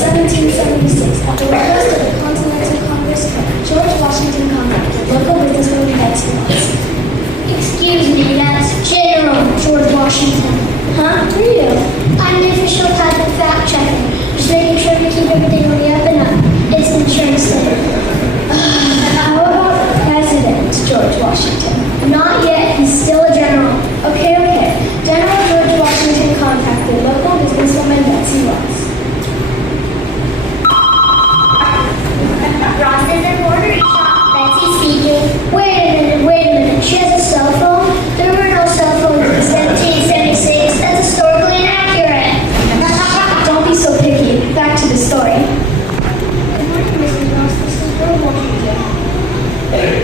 1776, at the request of the Continental Congress, George Washington contacted local businesswoman Betsy Ross. Excuse me, that's General George Washington. Huh? Who are you? I'm the official type of fact checker. Just making sure we keep everything on the up and up. It's insurance thing. How about President George Washington? Not yet, he's still a general. Okay. General George Washington contacted local businesswoman Betsy Ross. Ross's embroidery shop. Betsy speaking. Wait a minute. She has a cell phone? There were no cell phones in 1776. That's historically inaccurate. Don't be so picky. Back to the story. Good morning, Mrs. Ross. This is George Washington.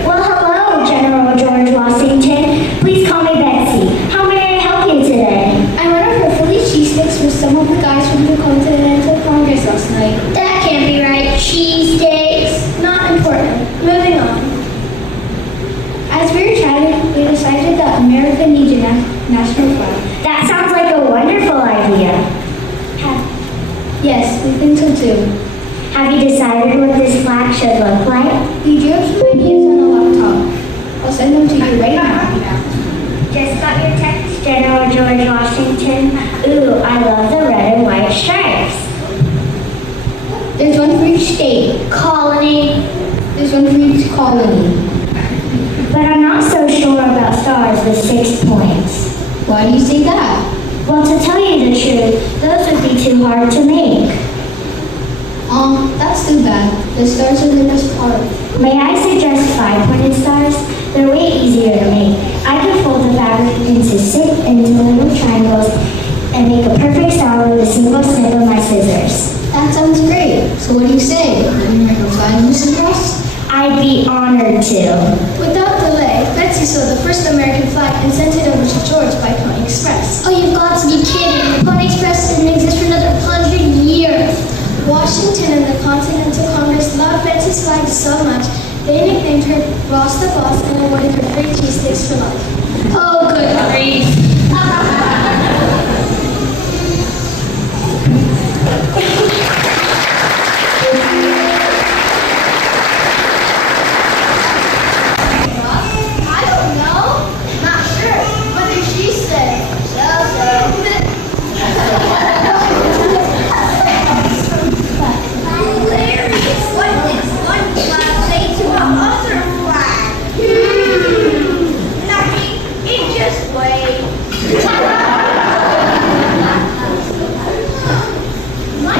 Well, hello, General George Washington. Please call me Betsy. How may I help you today? I went over Philly cheesesteaks with some of the guys from the Continental Congress last night. That can't be right. Cheesesteaks. Not important. Moving on. As we were chatting, we decided that America needs a national flag. That sounds like a wonderful idea. Yes, we think so too. Have you decided what this flag should look like? We drew up some ideas on a laptop. I'll send them to you right now. Just got your text, General George Washington. Ooh, I love the red and white stripes. There's one for each state. Colony. There's one for each colony. But I'm not so sure about stars with 6 points. Why do you say that? Well, to tell you the truth, those would be too hard to make. That's too bad. The stars are the best part. May I suggest 5-pointed stars? They're way easier to make. I could fold the fabric into little triangles and make a perfect star with a single snip of my scissors. That sounds great. So what do you say? Will you make a flag, Mrs. Ross? I'd be honored to. Without delay, Betsy sewed the first American flag and sent it over to George by Pony Express. Oh, you've got to be kidding. The Pony Express didn't exist for another 100 years. Washington and the Continental Congress loved Betsy's flag so much, they nicknamed her Ross the Boss and awarded her free cheesesteaks for life. Oh, good grief. I don't know. Not sure. What did she say? Hilarious. What did one flag say to another flag? Nothing. It just waved. My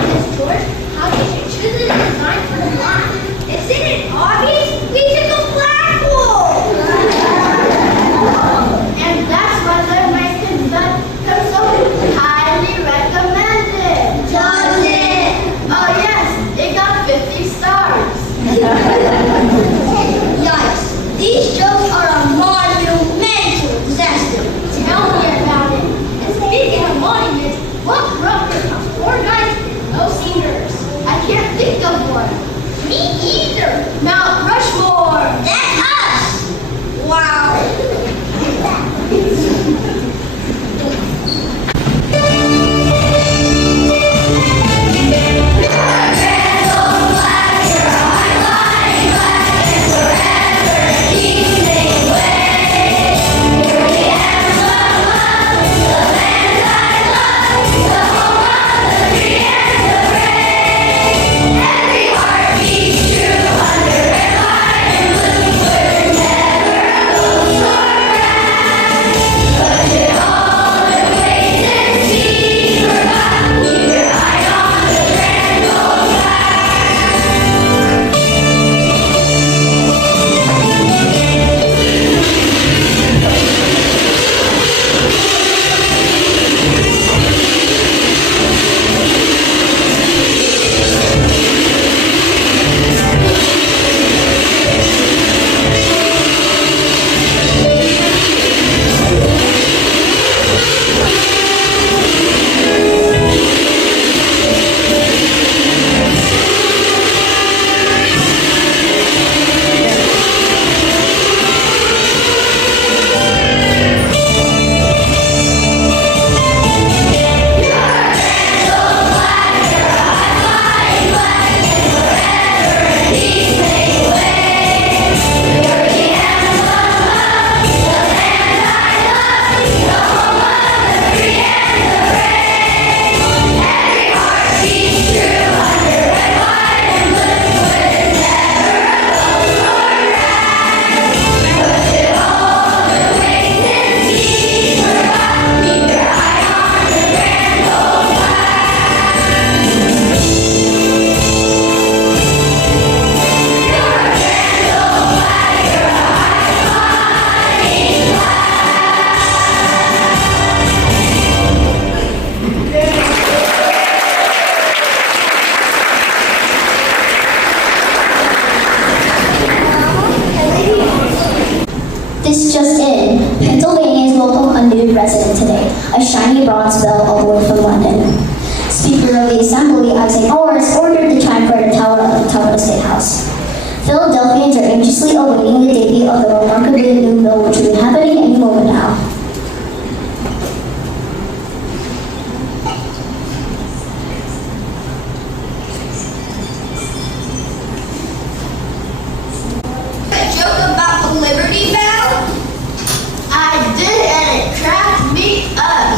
This just in. Pennsylvania has welcomed a new resident today, a shiny bronze bell all the way from London. Speaker of the Assembly, Isaac Norris, ordered the chime for the tower of the Tower State House. Philadelphians are anxiously awaiting the debut of the remarkably new mill, which will be happening any moment now. A joke about the Liberty Bell? I did, and it cracked me up.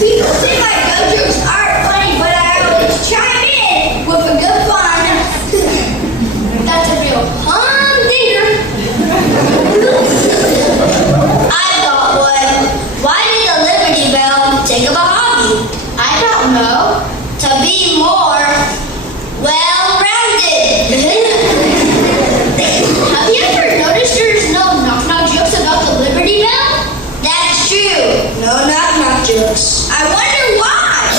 People say my good jokes aren't funny, but I always chime in with a good fun. That's a real humdinger. I got one. Why did the Liberty Bell take up a hobby? I don't know. To be more well-rounded. Have you ever noticed there's no knock-knock jokes about the Liberty Bell? That's true. No knock-knock jokes. I wonder why.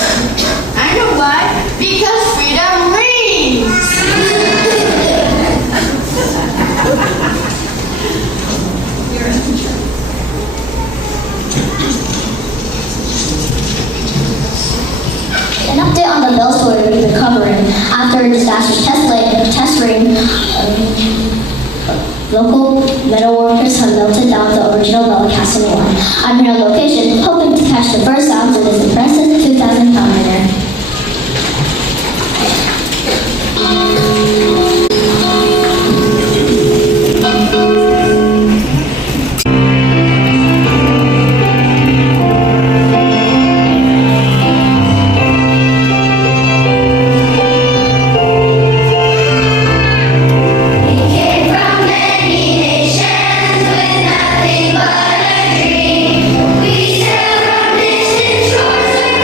I know why. Because freedom rings. An update on the bell story we've been covering. After a disastrous test ring, local metal workers have melted down the original bell and cast a new one. I'm here on location, hoping to catch the first sounds of this impressive 2,000-pound winner. We sail from distant shores.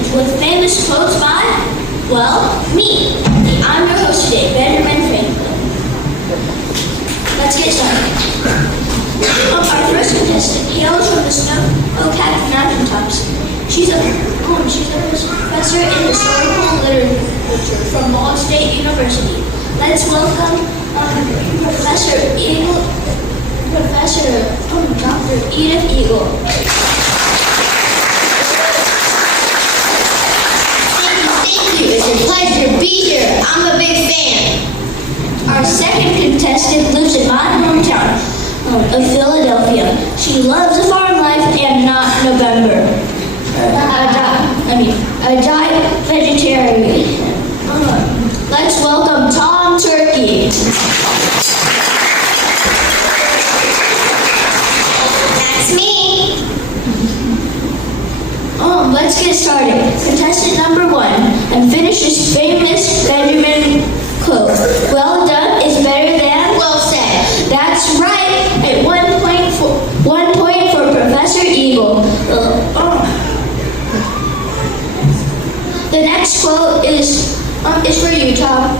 Heritage with famous quotes by, well, me. I'm your host today, Benjamin Franklin. Let's get started. Our first contestant hails from the snow-capped mountaintops. She's a professor in historical literature from Ball State University. Let's welcome Professor Dr. Edith Eagle. Thank you. It's a pleasure to be here. I'm a big fan. Our second contestant lives in my hometown of Philadelphia. She loves the farm life and not November. A diet vegetarian. Let's welcome Tom Turkey. That's me. Let's get started. Contestant number 1 and finish this famous Benjamin quote. Well done is better than Well said. That's right. At 1 point for Professor Eagle. The next quote is for you, Tom.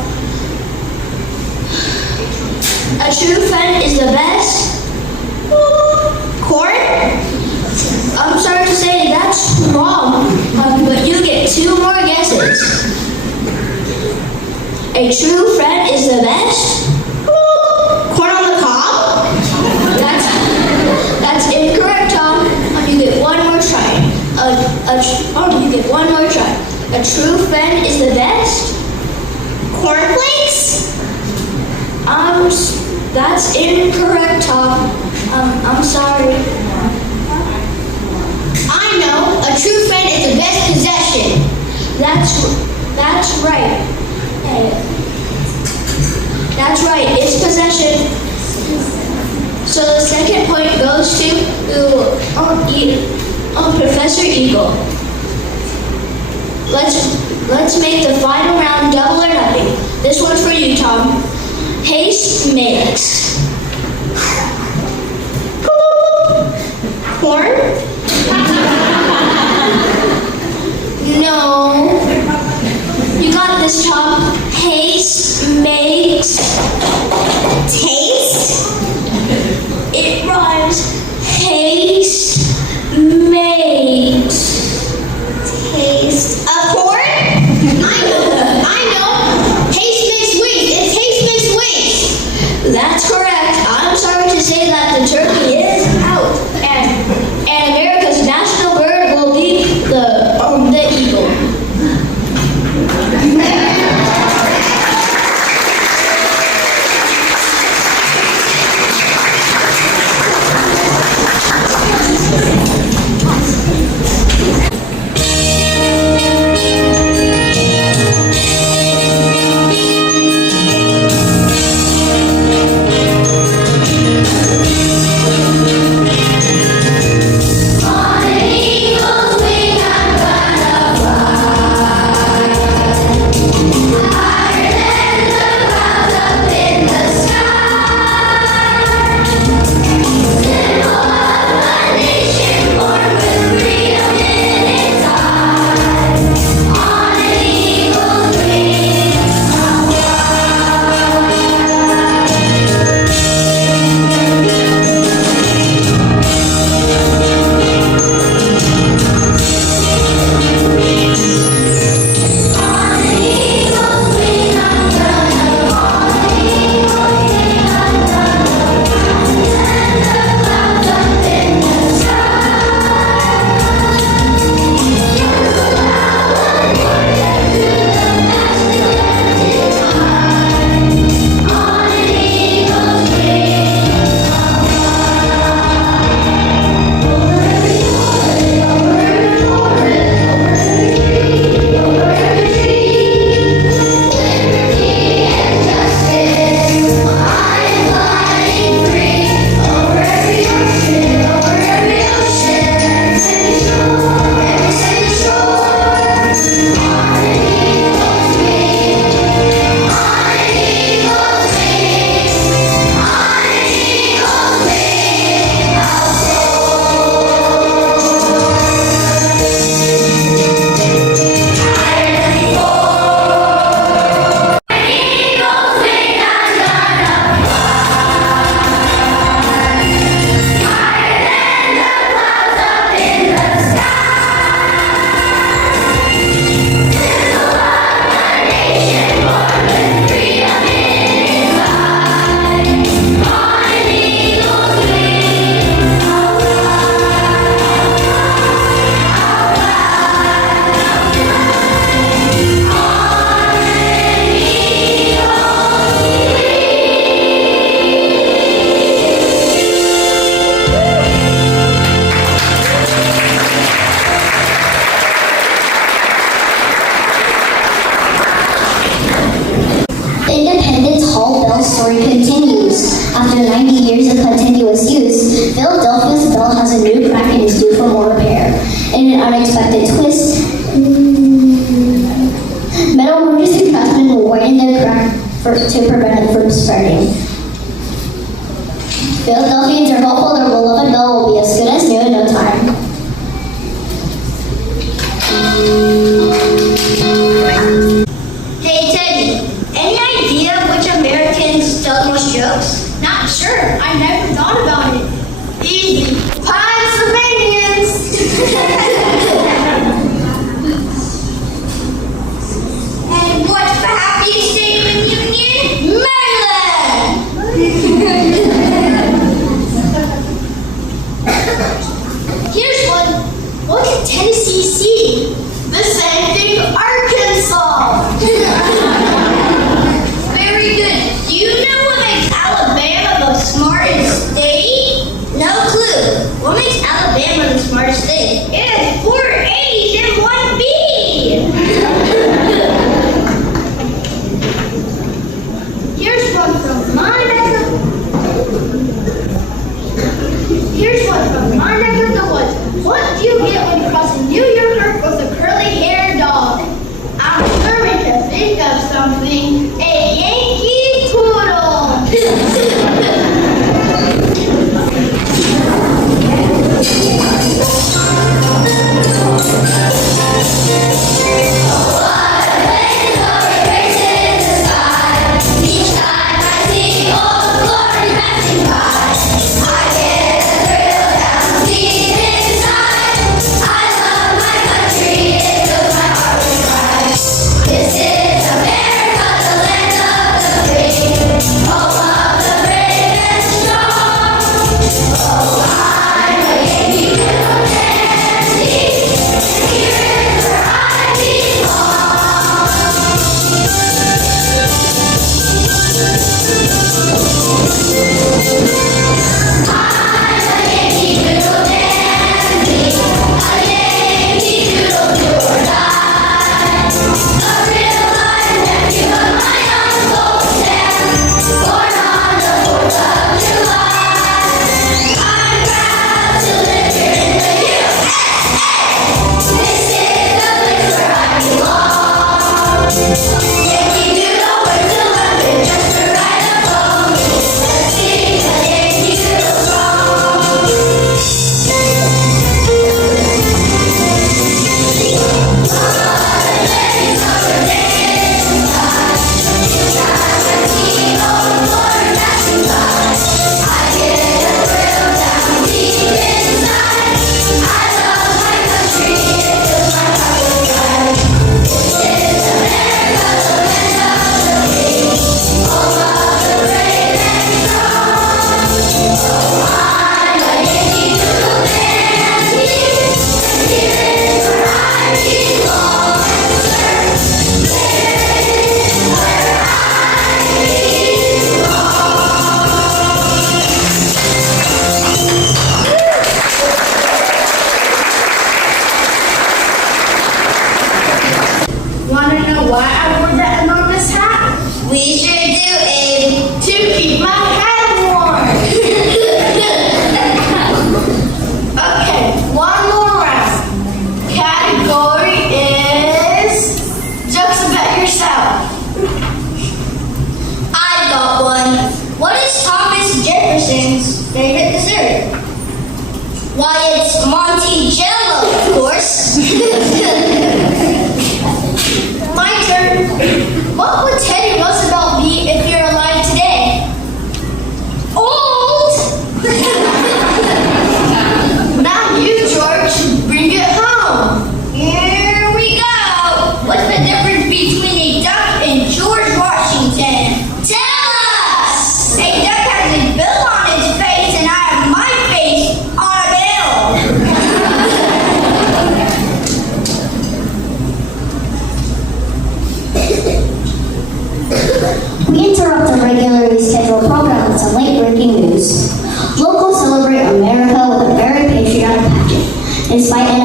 A true friend is the best. Corn? I'm sorry to say that's wrong, but you get 2 more guesses. A true friend is the best. Corn on the cob? That's incorrect, Tom. You get 1 more try. You get 1 more try. A true friend is the best. Cornflakes? That's incorrect, Tom. I'm sorry. I know. A true friend is the best possession. That's right. That's right. It's possession. So the second point goes to Professor Eagle. Let's make the final round double or nothing. This one's for you, Tom. Haste makes. Corn? No. You got this, Tom. Haste makes. Taste? It rhymes. Haste makes. Taste of corn? I know. Haste makes wings. It's haste makes wings. That's correct. I'm sorry to say that the turkey is out. And to prevent it from spreading. Philadelphians are hopeful their beloved bill will be as good as new in no time. Hey Teddy, any idea which Americans tell the most jokes? Not sure. I never thought about it. Easy. Pennsylvanians. And what's the happiest state in the Union? Maryland. Here's one. What can Tennessee see? The same thing Arkansas. Very good. Do you know what makes Alabama the smartest state? No clue. What makes Alabama the smartest state? It has 4 A's and 1 B. Here's one from my neck of the woods. What do you get when you cross a New Yorker with a curly-haired dog? I'm determined to think of something. A Yankee Poodle. favorite dessert? Why, it's Monty Jello, of course. My turn. What would Teddy Roosevelt be if you're alive today? Old! Now you, George, bring it home. Here we go. What's the difference between a duck and George Washington? Tell us! A duck has a bill on its face, and I have my face on a bill. We interrupt the regularly scheduled program with some late-breaking news. Locals celebrate America with a very patriotic pageant. Despite an